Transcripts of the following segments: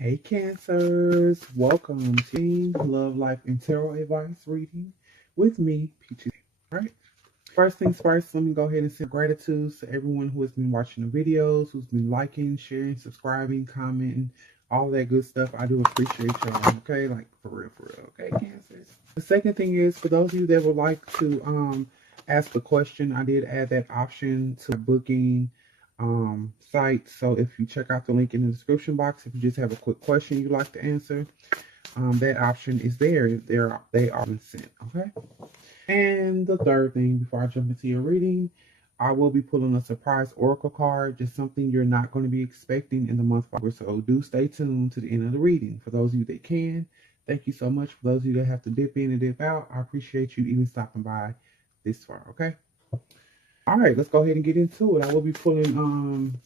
Hey Cancers, welcome to Love, Life, and Tarot Advice reading with me, Peachy. Alright, first things first, let me go ahead and send gratitude to everyone who has been watching the videos, who's been liking, sharing, subscribing, commenting, all that good stuff. I do appreciate y'all, okay? Like, for real, okay, Cancers? The second thing is, for those of you that would like to ask a question, I did add that option to booking site. So if you check out the link in the description box, if you just have a quick question you'd like to answer, that option is there. They are sent. Okay. And the third thing, before I jump into your reading, I will be pulling a surprise oracle card, just something you're not going to be expecting in the month of August. So do stay tuned to the end of the reading. For those of you that can, thank you so much. For those of you that have to dip in and dip out, I appreciate you even stopping by this far. Okay. All right, let's go ahead and get into it. I will be pulling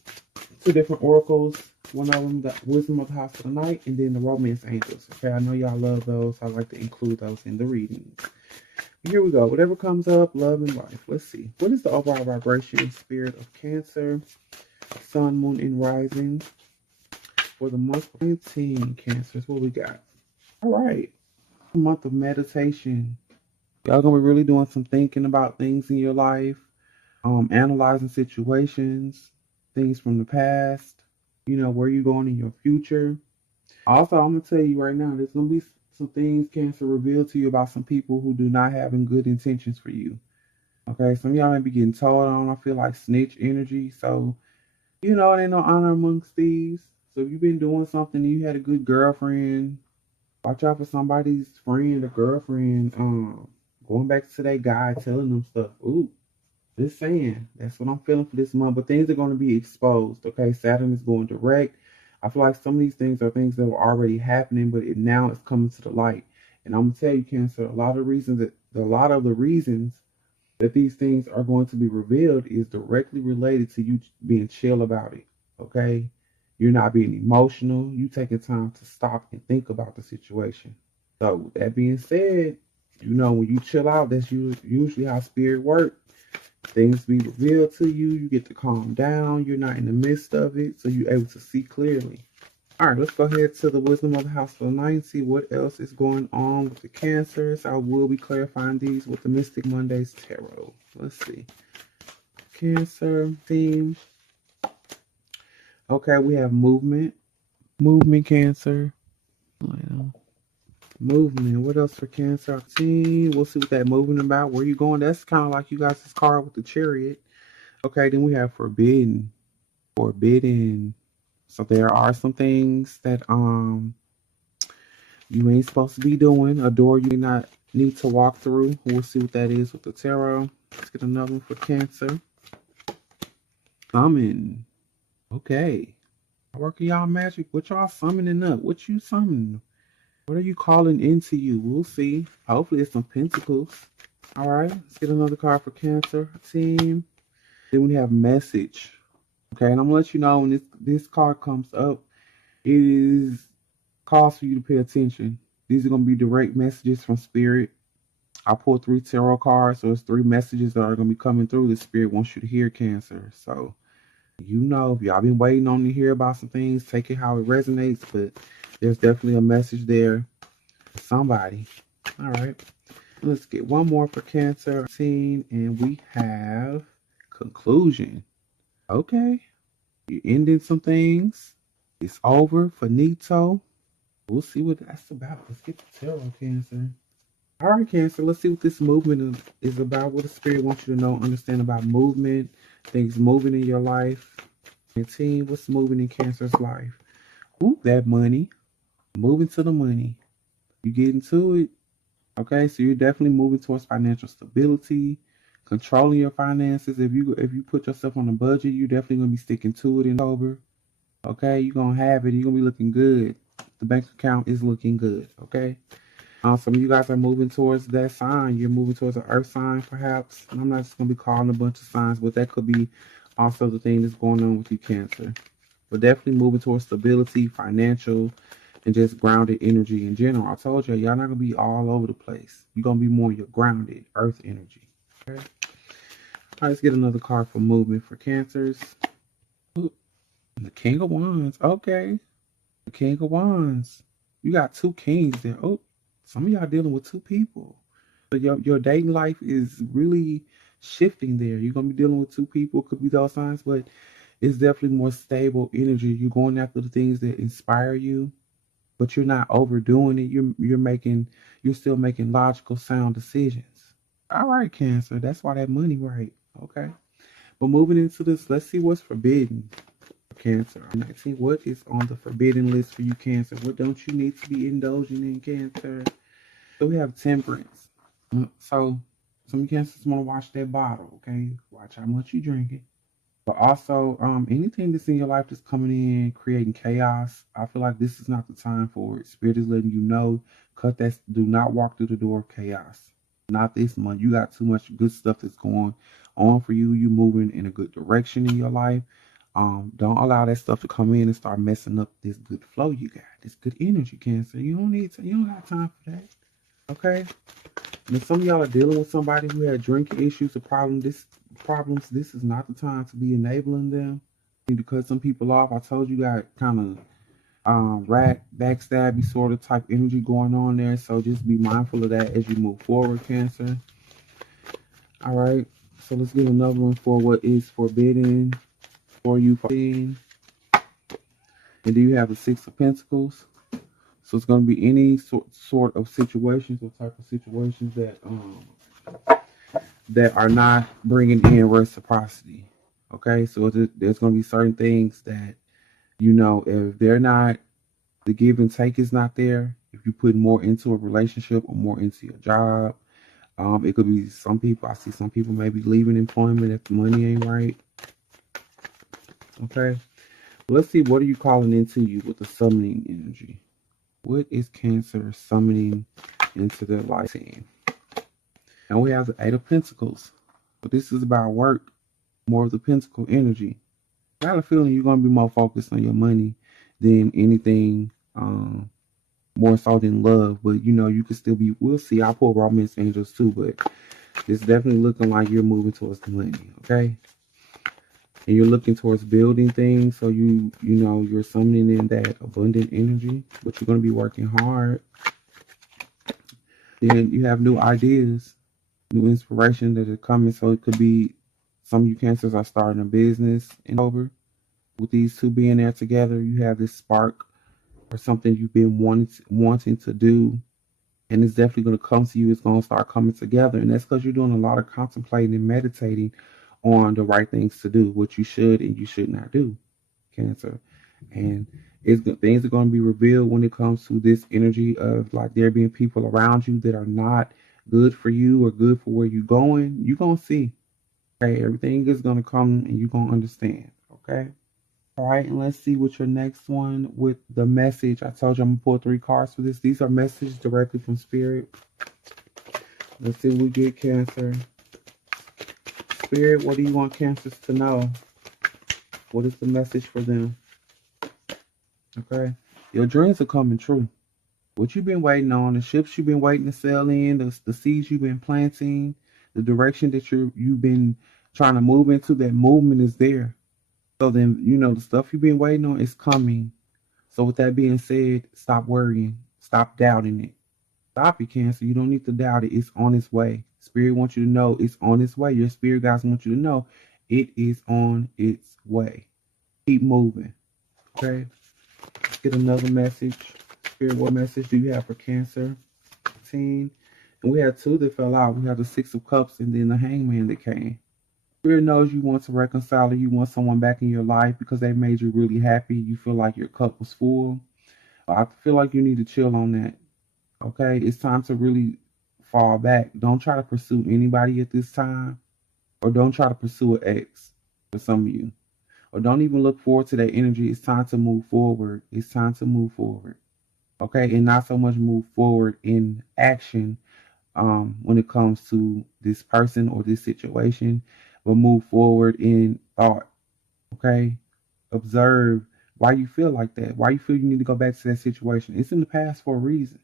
two different oracles. One of them, the Wisdom of the House of the Night, and then the Romance Angels. Okay, I know y'all love those. I like to include those in the readings. Here we go. Whatever comes up, love and life. Let's see. What is the overall vibration and spirit of Cancer, Sun, Moon, and Rising for the month of 19 Cancers? What we got? All right. Month of meditation. Y'all gonna be really doing some thinking about things in your life. Analyzing situations, things from the past, where you're going in your future. Also, I'm going to tell you right now, there's going to be some things Cancer reveal to you about some people who do not have good intentions for you. Okay, some of y'all might be getting told on, I feel like snitch energy. So, it ain't no honor amongst thieves. So if you've been doing something and you had a good girlfriend, watch out for somebody's friend or girlfriend going back to that guy telling them stuff. Ooh. Just saying, that's what I'm feeling for this month. But things are going to be exposed. Okay, Saturn is going direct. I feel like some of these things are things that were already happening, but now it's coming to the light. And I'm gonna tell you, Cancer, a lot of the reasons that these things are going to be revealed is directly related to you being chill about it. Okay, you're not being emotional. You taking time to stop and think about the situation. So with that being said, when you chill out, that's usually how spirit works. Things be revealed to you. You get to calm down. You're not in the midst of it, so you're able to see clearly. All right, let's go ahead to the Wisdom of the House for the Night and see what else is going on with the Cancers. I will be clarifying these with the Mystic Mondays Tarot. Let's see. Cancer theme. Okay, we have movement. Movement, Cancer. Well, movement. What else for Cancer? We'll see what that movement about. Where you going? That's kind of like you guys' card with the Chariot. Okay, then we have forbidden. Forbidden. So there are some things that you ain't supposed to be doing, a door you not need to walk through. We'll see what that is with the tarot. Let's get another one for Cancer. Summon. Okay. Working y'all magic. What y'all summoning up? What you summoning? What are you calling into you? We'll see. Hopefully it's some pentacles. All right. Let's get another card for Cancer team. Then we have message. Okay, and I'm gonna let you know when this card comes up, it is calls for you to pay attention. These are gonna be direct messages from spirit. I pulled 3 tarot cards, so it's 3 messages that are gonna be coming through. The spirit wants you to hear, Cancer. So if y'all been waiting on to hear about some things, take it how it resonates, but there's definitely a message there for somebody. All right. Let's get one more for Cancer scene, and we have conclusion. Okay. You ended some things. It's over. Finito. We'll see what that's about. Let's get the tarot, Cancer. All right, Cancer. Let's see what this movement is about. What the spirit wants you to know, understand about movement, things moving in your life. And team, what's moving in Cancer's life? Ooh, that money. Moving to the money. You get into it. Okay, so you're definitely moving towards financial stability, controlling your finances. If you put yourself on a budget, you're definitely gonna be sticking to it in October. Okay, you're gonna have it. You're gonna be looking good. The bank account is looking good. Okay. Some of you guys are moving towards that sign. You're moving towards an earth sign, perhaps. And I'm not just gonna be calling a bunch of signs, but that could be also the thing that's going on with you, Cancer. But definitely moving towards stability, financial, and just grounded energy in general. I told you, y'all not gonna be all over the place. You're gonna be more your grounded earth energy. Okay. All right, let's get another card for movement for Cancers. Ooh, the King of Wands. Okay. The King of Wands. You got two kings there. Oh, some of y'all dealing with two people. So your dating life is really shifting there. You're gonna be dealing with two people, could be those signs, but it's definitely more stable energy. You're going after the things that inspire you, but you're not overdoing it. You're still making logical, sound decisions. All right, Cancer. That's why that money right. Okay. But moving into this, let's see what's forbidden. Cancer. 19. What is on the forbidden list for you, Cancer? What don't you need to be indulging in, Cancer? So we have temperance. So some cancers want to watch that bottle, okay? Watch how much you drink it. But also, anything that's in your life that's coming in, creating chaos, I feel like this is not the time for it. Spirit is letting you know, cut that, do not walk through the door of chaos. Not this month. You got too much good stuff that's going on for you. You moving in a good direction in your life. Don't allow that stuff to come in and start messing up this good flow you got, this good energy, Cancer. You don't have time for that. Okay? And if some of y'all are dealing with somebody who had drinking issues or problems, this is not the time to be enabling them. You need to cut some people off. I told you got kind of backstabby sort of type energy going on there. So just be mindful of that as you move forward, Cancer. All right. So let's get another one for what is forbidden for you. And do you have the Six of Pentacles? So it's going to be any sort of situations or type of situations that are not bringing in reciprocity. Okay, so there's going to be certain things that, if they're not, the give and take is not there. If you put more into a relationship or more into your job, it could be some people. I see some people maybe leaving employment if the money ain't right. Okay, let's see. What are you calling into you with the summoning energy? What is Cancer summoning into their life team? And we have the Eight of Pentacles. But this is about work, more of the Pentacle energy. I got a feeling you're going to be more focused on your money than anything, more so than love. But, you could still be, we'll see. I'll pull romance angels too, but it's definitely looking like you're moving towards the money, okay? And you're looking towards building things, so you're summoning in that abundant energy, but you're going to be working hard. Then you have new ideas, new inspiration that are coming. So it could be some of you Cancers are starting a business in October. With these two being there together, you have this spark or something you've been wanting to do, and it's definitely going to come to you. It's going to start coming together, and that's because you're doing a lot of contemplating and meditating on the right things to do, what you should and you should not do, Cancer. And things are going to be revealed when it comes to this energy of like there being people around you that are not good for you or good for where you're going. You're going to see. Okay, everything is going to come and you're going to understand. Okay. All right, and let's see what your next one with the message. I told you I'm going to pull 3 cards for this. These are messages directly from Spirit. Let's see what we get, Cancer. Spirit, what do you want Cancers to know? What is the message for them? Okay. Your dreams are coming true. What you've been waiting on, the ships you've been waiting to sail in, the seeds you've been planting, the direction that you've been trying to move into, that movement is there. So then, the stuff you've been waiting on is coming. So with that being said, stop worrying. Stop doubting it. Stop it, Cancer. You don't need to doubt it. It's on its way. Spirit wants you to know it's on its way. Your spirit guides want you to know it is on its way. Keep moving. Okay? Let's get another message. Spirit, what message do you have for Cancer? And we had 2 that fell out. We had the 6 of Cups and then the Hangman that came. Spirit knows you want to reconcile or you want someone back in your life because they made you really happy. You feel like your cup was full. I feel like you need to chill on that. Okay? It's time to really fall back. Don't try to pursue anybody at this time. Or don't try to pursue an ex for some of you. Or don't even look forward to that energy. It's time to move forward. It's time to move forward. Okay? And not so much move forward in action when it comes to this person or this situation, but move forward in thought. Okay? Observe why you feel like that. Why you feel you need to go back to that situation. It's in the past for a reason.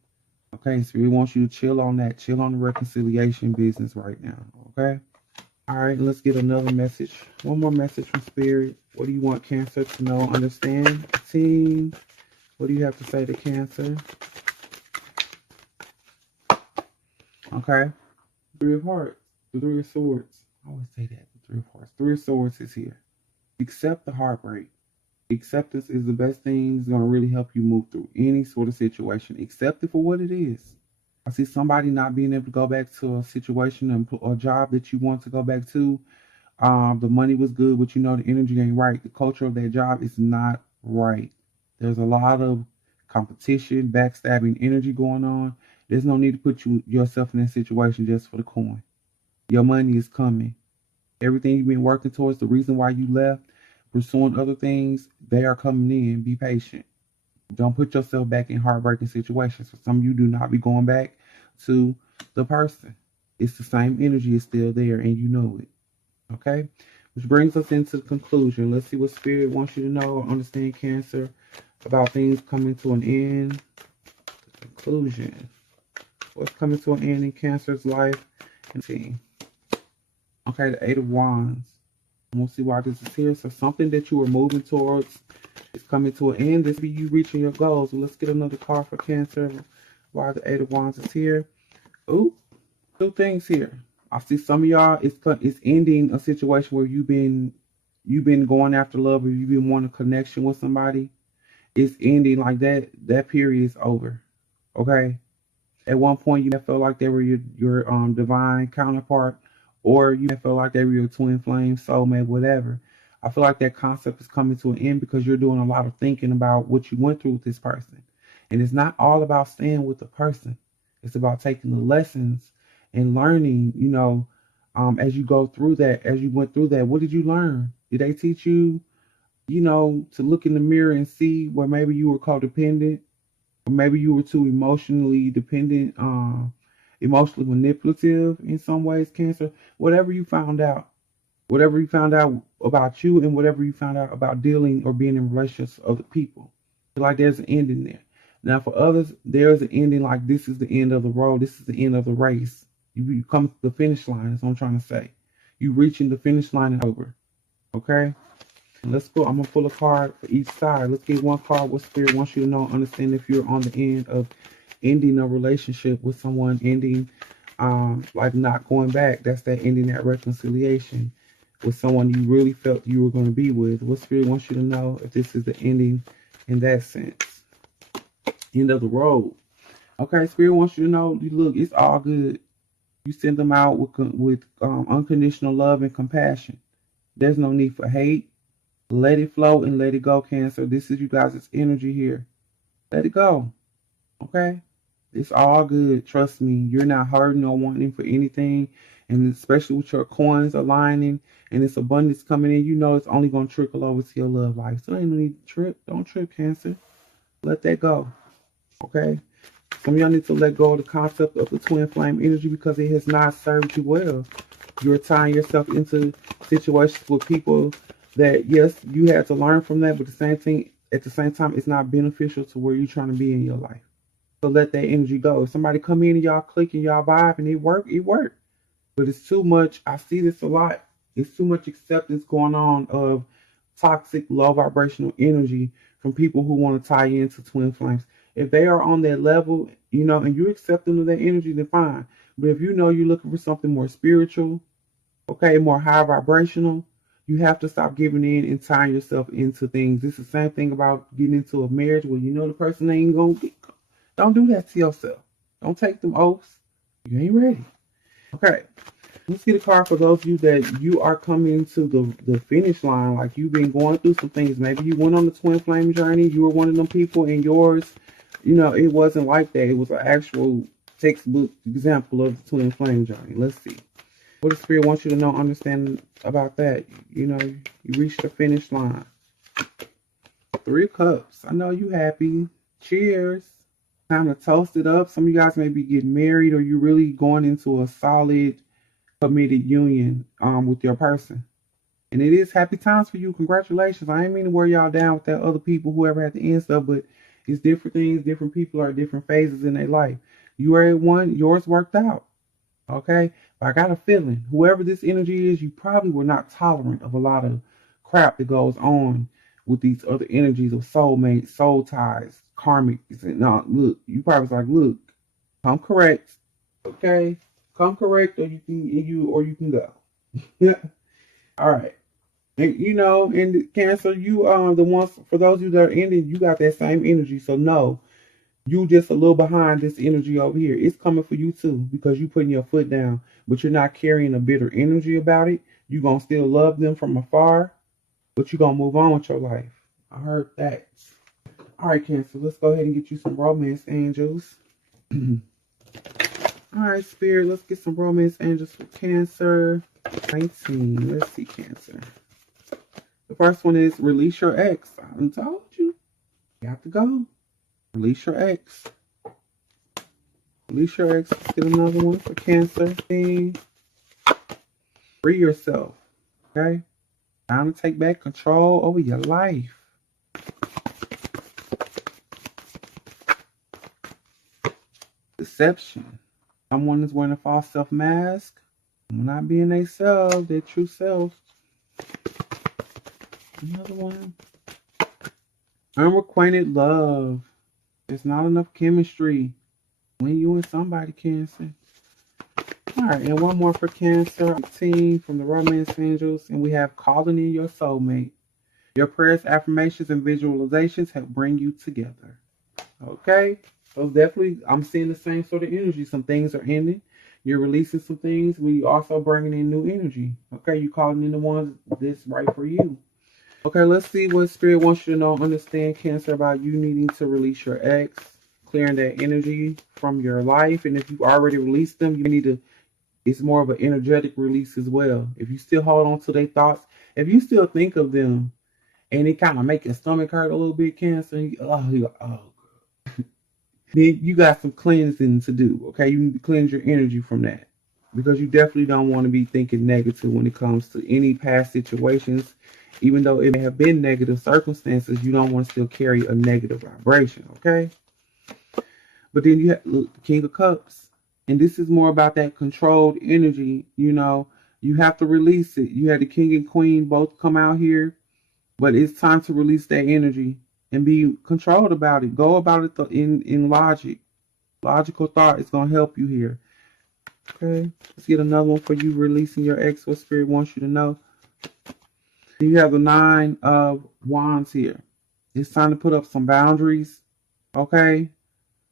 Okay? So we want you to chill on that. Chill on the reconciliation business right now. Okay? All right, let's get another message. One more message from Spirit. What do you want Cancer to know? Understand? Team. What do you have to say to Cancer? Okay. Three of Hearts. The Three of Swords. I always say that. The Three of Hearts. Three of Swords is here. Accept the heartbreak. Acceptance is the best thing. It's going to really help you move through any sort of situation. Accept it for what it is. I see somebody not being able to go back to a situation or a job that you want to go back to. The money was good, but you know the energy ain't right. The culture of that job is not right. There's a lot of competition, backstabbing energy going on. There's no need to put yourself in that situation just for the coin. Your money is coming. Everything you've been working towards, the reason why you left, pursuing other things, they are coming in. Be patient. Don't put yourself back in heartbreaking situations. For some of you, do not be going back to the person. It's the same energy is still there, and you know it. Okay? Which brings us into the conclusion. Let's see what Spirit wants you to know or understand, Cancer, about things coming to an end. The conclusion. What's coming to an end in Cancer's life? And see. Okay, the Eight of Wands. And we'll see why this is here. So something that you were moving towards is coming to an end. This be you reaching your goals. So let's get another card for Cancer. Why the Eight of Wands is here. Ooh, two things here. I see some of y'all, it's ending a situation where you've been going after love, or you've been wanting a connection with somebody. It's ending like that. That period is over. Okay. At one point, you may feel like they were your divine counterpart, or you may feel like they were your twin flame, soulmate, whatever. I feel like that concept is coming to an end because you're doing a lot of thinking about what you went through with this person. And it's not all about staying with the person. It's about taking the lessons and learning, as you go through that, as you went through that. What did you learn? Did they teach you, to look in the mirror and see where maybe you were codependent? Or maybe you were too emotionally dependent, emotionally manipulative in some ways, Cancer. Whatever you found out about you, and whatever you found out about dealing or being in relationships with other people. Like there's an ending there. Now for others, there's an ending like this is the end of the road. This is the end of the race. You come to the finish line, that's what I'm trying to say. You reaching the finish line and over. Okay? And I'm going to pull a card for each side. Let's get one card what Spirit wants you to know. Understand if you're on the end of ending a relationship with someone, ending, like not going back. That's that ending, that reconciliation with someone you really felt you were going to be with. What Spirit wants you to know if this is the ending in that sense. End of the road. Okay, Spirit wants you to know, look, it's all good. You send them out with unconditional love and compassion. There's no need for hate. Let it flow and let it go, Cancer. This is you guys' energy here. Let it go. Okay? It's all good. Trust me. You're not hurting or wanting for anything. And especially with your coins aligning and this abundance coming in, it's only going to trickle over to your love life. So ain't no need to trip. Don't trip, Cancer. Let that go. Okay? Some of y'all need to let go of the concept of the twin flame energy because it has not served you well. You're tying yourself into situations with people that, yes, you had to learn from that, but at the same time, it's not beneficial to where you're trying to be in your life. So let that energy go. If somebody come in and y'all click and y'all vibe and it work. But it's too much. I see this a lot. It's too much acceptance going on of toxic, low vibrational energy from people who want to tie into twin flames. If they are on that level, and you're accepting of that energy, then fine. But if you're looking for something more spiritual, okay, more high vibrational, you have to stop giving in and tying yourself into things. It's the same thing about getting into a marriage where the person ain't going to get. Don't do that to yourself. Don't take them oaths. You ain't ready. Okay. Let's get a card for those of you that you are coming to the finish line. Like you've been going through some things. Maybe you went on the twin flame journey. You were one of them people, and yours, it wasn't like that. It was an actual textbook example of the twin flame journey. Let's see. What the Spirit wants you to know, understand about that. You reached the finish line. Three of Cups. I know you happy. Cheers. Time to toast it up. Some of you guys may be getting married, or you're really going into a solid, committed union with your person. And it is happy times for you. Congratulations. I ain't mean to wear y'all down with that other people, whoever had the end stuff, but it's different things. Different people are at different phases in their life. You are at one. Yours worked out. Okay? But I got a feeling, whoever this energy is, you probably were not tolerant of a lot of crap that goes on with these other energies of soulmates, soul ties, karmic. No, look, you probably was like, look, come correct, okay? Come correct, or you can go. Yeah. All right. And and Cancer, you the ones for those of you that are ending, you got that same energy. So no, you just a little behind this energy over here. It's coming for you too because you putting your foot down, but you're not carrying a bitter energy about it. You're gonna still love them from afar, but you're gonna move on with your life. I heard that. All right, Cancer, let's go ahead and get you some romance angels. All right, Spirit, let's get some romance angels for Cancer. 19. Let's see, Cancer. The first one is release your ex. I done told you. You have to go. Release your ex. Release your ex. Let's get another one for Cancer. Free yourself. Okay? Time to take back control over your life. Deception. Someone is wearing a false self mask. Not being they self, their true self. Another one. Unrequited love. There's not enough chemistry when you and somebody, Cancer. Alright, and one more for Cancer. 18 from the Romance Angels. And we have calling in your soulmate. Your prayers, affirmations, and visualizations help bring you together. Okay? So definitely, I'm seeing the same sort of energy. Some things are ending. You're releasing some things. We also bringing in new energy. Okay? You calling in the ones that's right for you. Okay, let's see what Spirit wants you to know. Understand, Cancer, about you needing to release your ex, clearing that energy from your life. And if you've already released them, you need to, it's more of an energetic release as well. If you still hold on to their thoughts, if you still think of them and it kind of make your stomach hurt a little bit, Cancer, then you got some cleansing to do, okay? You need to cleanse your energy from that because you definitely don't want to be thinking negative when it comes to any past situations. Even though it may have been negative circumstances, you don't want to still carry a negative vibration, okay? But then you have the King of Cups. And this is more about that controlled energy, You have to release it. You had the King and Queen both come out here, but it's time to release that energy and be controlled about it. Go about it in logic. Logical thought is going to help you here. Okay? Let's get another one for you, releasing your ex. What Spirit wants you to know. You have the 9 of Wands here. It's time to put up some boundaries. Okay?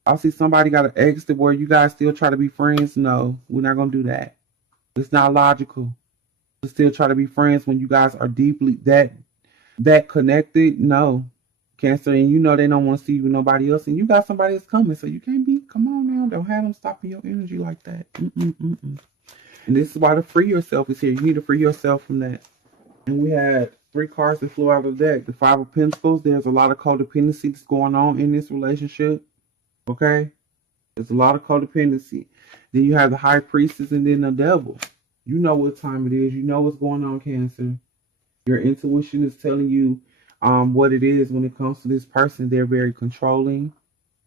I see somebody got an ex to where you guys still try to be friends. No, we're not going to do that. It's not logical to still try to be friends when you guys are deeply that connected. No. Cancer, and they don't want to see you with nobody else, and you got somebody that's coming, so you can't be, come on now, don't have them stopping your energy like that. And this is why to free yourself is here. You need to free yourself from that. And we had 3 cards that flew out of the deck. The 5 of Pentacles. There's a lot of codependency that's going on in this relationship. Okay? There's a lot of codependency. Then you have the High Priestess and then the Devil. You know what time it is. You know what's going on, Cancer. Your intuition is telling you what it is when it comes to this person. They're very controlling.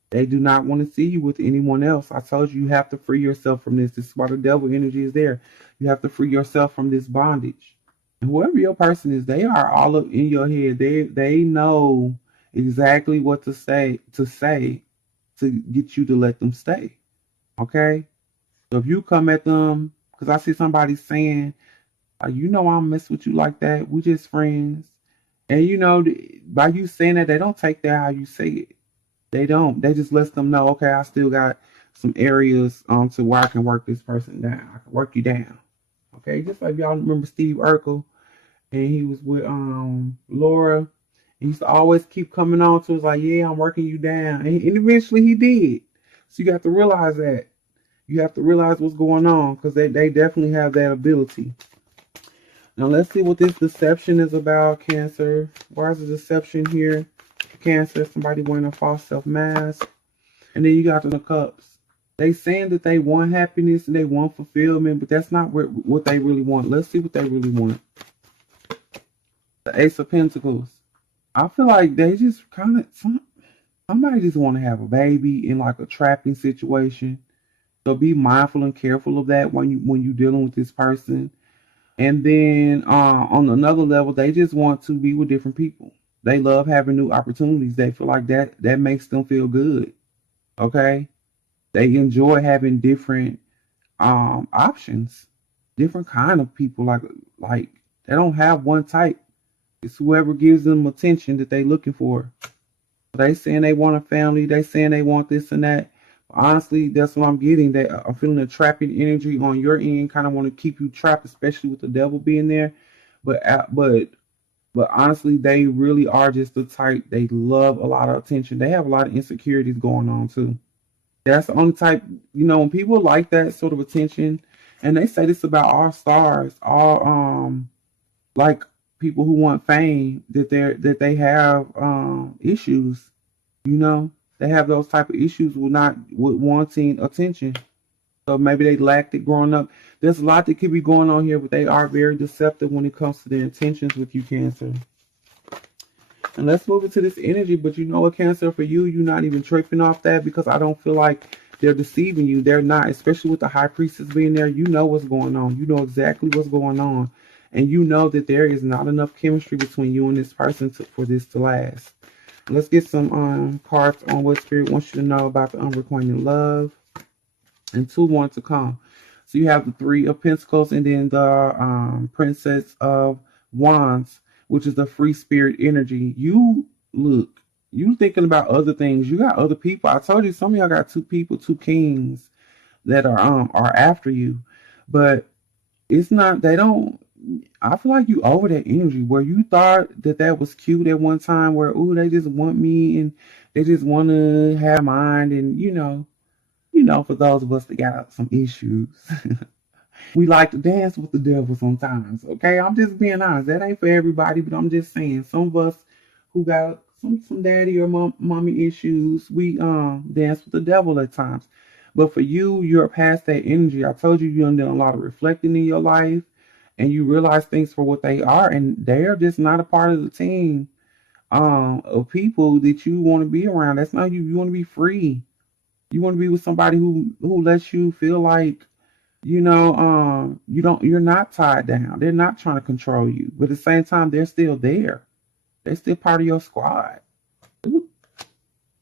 They do not want to see you with anyone else. I told you have to free yourself from this. This is why the Devil energy is there. You have to free yourself from this bondage. And whoever your person is, they are all up in your head. They know exactly what to say to get you to let them stay. Okay? So if you come at them, because I see somebody saying, I'm messing with you like that. We just friends. And by you saying that, they don't take that how you say it. They don't. They just let them know, okay, I still got some areas to where I can work this person down. I can work you down. Okay, just like y'all remember Steve Urkel, and he was with Laura. He used to always keep coming on to us like, yeah, I'm working you down. And eventually he did. So you have to realize that. You have to realize what's going on because they definitely have that ability. Now let's see what this deception is about, Cancer. Why is the deception here? Cancer, somebody wearing a false self mask. And then you got the Cups. They saying that they want happiness and they want fulfillment, but that's not what they really want. Let's see what they really want. The Ace of Pentacles. I feel like they just kind of, somebody just want to have a baby in like a trapping situation. So be mindful and careful of that when you're dealing with this person. And then on another level, they just want to be with different people. They love having new opportunities. They feel like that makes them feel good. Okay. They enjoy having different options, different kind of people. Like they don't have one type. It's whoever gives them attention that they looking for. They saying they want a family. They saying they want this and that. Honestly, that's what I'm getting. That I'm feeling a trapping energy on your end. Kind of want to keep you trapped, especially with the devil being there. But honestly, they really are just the type. They love a lot of attention. They have a lot of insecurities going on too. That's the only type. When people like that sort of attention, and they say this about all stars, all like people who want fame, that they have issues. They have those type of issues with wanting attention. So maybe they lacked it growing up. There's a lot that could be going on here, but they are very deceptive when it comes to their intentions with you, Cancer. And let's move into this energy. But you know what, Cancer, for you, you're not even tripping off that, because I don't feel like they're deceiving you. They're not, especially with the High Priestess being there. You know what's going on. You know exactly what's going on. And you know that there is not enough chemistry between you and this person for this to last. Let's get some cards on what Spirit wants you to know about the unrequited love. And 2 want to come. So you have the 3 of Pentacles, and then the Princess of Wands, which is the free spirit energy. You thinking about other things. You got other people. I told you some of y'all got 2 people, 2 kings that are after you. But it's not, they don't, I feel like you over that energy where you thought that was cute at one time, where, ooh, they just want me and they just want to have mine. And, for those of us that got some issues, we like to dance with the devil sometimes. Okay, I'm just being honest. That ain't for everybody, but I'm just saying, some of us who got some daddy or mommy issues, we dance with the devil at times. But for you, you're past that energy. I told you done a lot of reflecting in your life, and you realize things for what they are, and they're just not a part of the team of people that you want to be around. That's not you. You want to be free. You want to be with somebody who lets you feel like, you're not tied down. They're not trying to control you. But at the same time, they're still there. They're still part of your squad.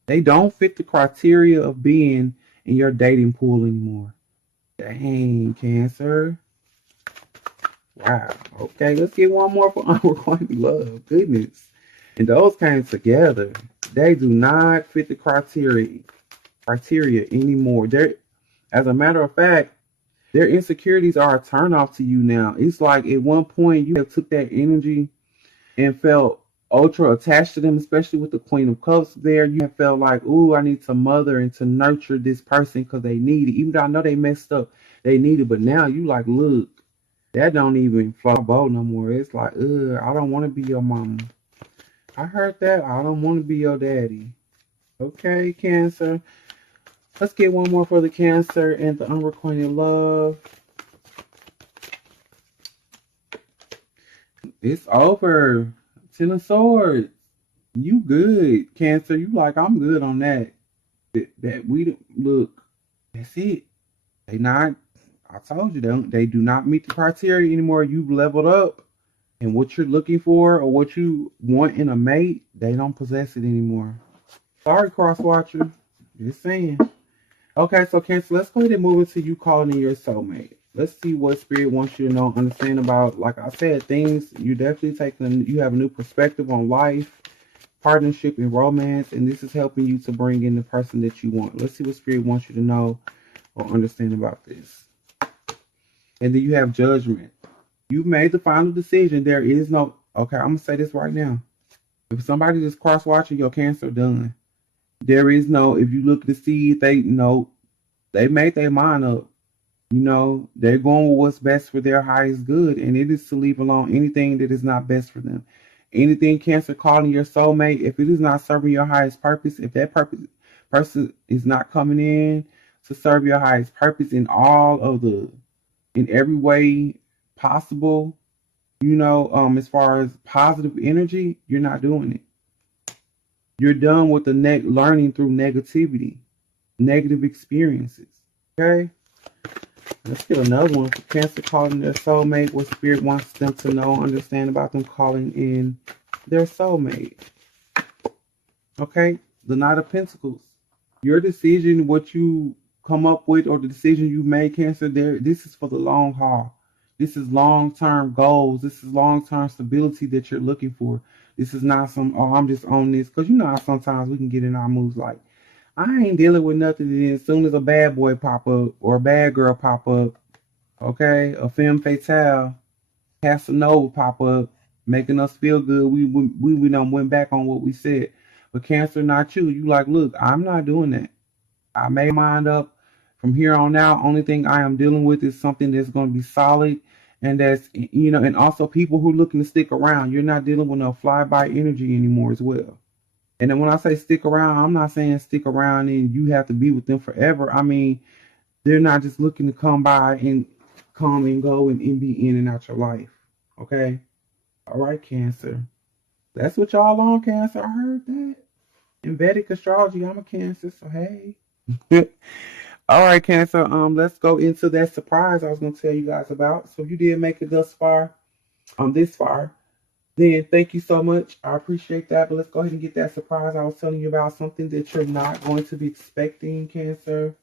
They don't fit the criteria of being in your dating pool anymore. Dang, Cancer. Wow. Okay, let's get one more for unrequited love. Goodness. And those came together. They do not fit the criteria anymore. As a matter of fact, their insecurities are a turnoff to you now. It's like at one point you have took that energy and felt ultra attached to them, especially with the Queen of Cups there. You have felt like, ooh, I need to mother and to nurture this person because they need it. Even though I know they messed up, they need it. But now you like, look, that don't even float my boat no more. It's like, I don't want to be your mama. I heard that. I don't want to be your daddy. Okay, Cancer. Let's get one more for the Cancer and the unrequited love. It's over. 10 of Swords. You good, Cancer. You like, I'm good on that. That we look. That's it. They not. I told you they do not meet the criteria anymore. You've leveled up, and what you're looking for or what you want in a mate, they don't possess it anymore. Sorry, cross watcher. Just saying. Okay, so Cancer, let's go ahead and move into you calling in your soulmate. Let's see what Spirit wants you to know, understand about. Like I said, things you definitely you have a new perspective on life, partnership, and romance, and this is helping you to bring in the person that you want. Let's see what Spirit wants you to know or understand about this. And then you have Judgment. You've made the final decision. There is no, okay, I'm going to say this right now. If somebody just cross-watching your Cancer, done. There is no, if you look to see if they made their mind up. They're going with what's best for their highest good, and it is to leave alone anything that is not best for them. Anything, Cancer, calling your soulmate, if it is not serving your highest purpose, if that person is not coming in to serve your highest purpose in every way possible, as far as positive energy, you're not doing it. You're done with the learning through negativity, negative experiences. Okay? Let's get another one for Cancer calling their soulmate. What Spirit wants them to know, understand about them calling in their soulmate. Okay? The Knight of Pentacles. Your decision, what you come up with, or the decision you made, Cancer, this is for the long haul. This is long-term goals. This is long-term stability that you're looking for. This is not some, oh, I'm just on this. Because you know how sometimes we can get in our moves like, I ain't dealing with nothing. And then as soon as a bad boy pop up or a bad girl pop up, okay, a femme fatale, Casanova pop up, making us feel good, we done went back on what we said. But Cancer, not you. You like, look, I'm not doing that. I made my mind up. From here on out, only thing I am dealing with is something that's going to be solid, and that's, you know, and also people who are looking to stick around. You're not dealing with no fly-by energy anymore as well. And then when I say stick around, I'm not saying stick around and you have to be with them forever. I mean, they're not just looking to come by and come and go and be in and out your life. Okay? All right, Cancer. That's what y'all on, Cancer. I heard that. In Vedic astrology, I'm a Cancer, so hey. All right, Cancer. Let's go into that surprise I was gonna tell you guys about. So if you did make it thus far, this far, then thank you so much. I appreciate that. But let's go ahead and get that surprise I was telling you about, something that you're not going to be expecting, Cancer,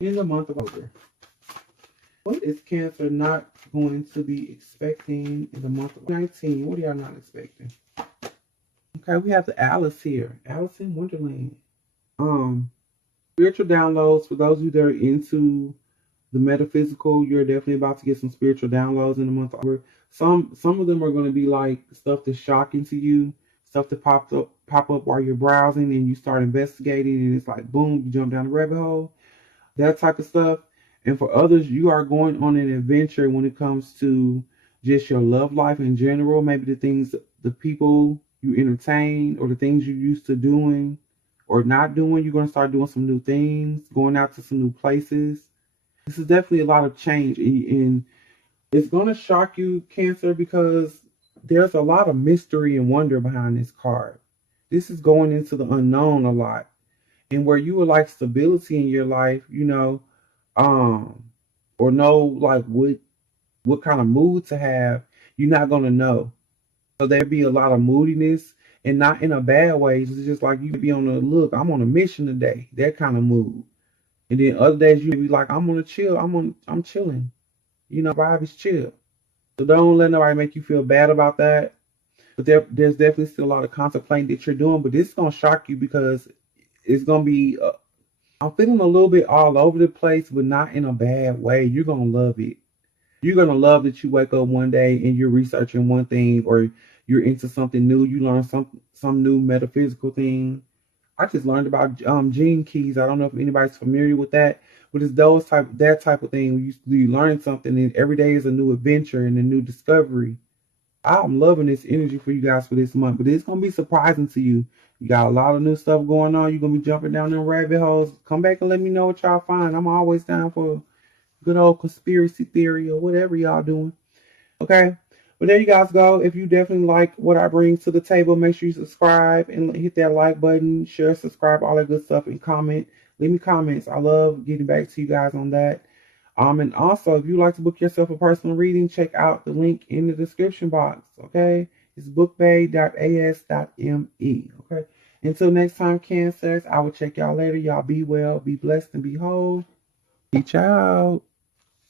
in the month of October. What is Cancer not going to be expecting in the month of 19? What are y'all not expecting? Okay, we have the Alice here. Alice in Wonderland. Spiritual downloads, for those of you that are into the metaphysical, you're definitely about to get some spiritual downloads in the month of October. Some of them are going to be like stuff that's shocking to you, stuff that pop up while you're browsing and you start investigating, and it's like boom, you jump down the rabbit hole, that type of stuff. And for others, you are going on an adventure when it comes to just your love life in general, maybe the things, the people you entertain, or the things you used to doing or not doing. You're going to start doing some new things, going out to some new places. This is definitely a lot of change, and it's going to shock you, Cancer, because there's a lot of mystery and wonder behind this card. This is going into the unknown a lot. And where you would like stability in your life, you know, or know like what kind of mood to have, you're not going to know. So there'd be a lot of moodiness, and not in a bad way. It's just like you could be on a look, I'm on a mission today, that kind of mood. And then other days you be like, I'm gonna chill, I'm chilling. You know, vibe is chill. So don't let nobody make you feel bad about that. But there's definitely still a lot of contemplating that you're doing. But this is gonna shock you because it's gonna be. I'm feeling a little bit all over the place, but not in a bad way. You're gonna love it. You're gonna love that you wake up one day and you're researching one thing, or you're into something new. You learn some new metaphysical thing. I just learned about gene keys. I don't know if anybody's familiar with that, but it's that type of thing. You learn something, and every day is a new adventure and a new discovery. I'm loving this energy for you guys for this month, but it's gonna be surprising to you. You got a lot of new stuff going on. You're gonna be jumping down them rabbit holes. Come back and let me know what y'all find. I'm always down for a good old conspiracy theory or whatever y'all doing. Okay. But there you guys go. If you definitely like what I bring to the table, make sure you subscribe and hit that like button, share, subscribe, all that good stuff, and comment. Leave me comments. I love getting back to you guys on that. And also, if you like to book yourself a personal reading, check out the link in the description box. Okay, it's bookbay.as.me. Okay. Until next time, Cancers, I will check y'all later. Y'all be well, be blessed, and be whole. Peace out.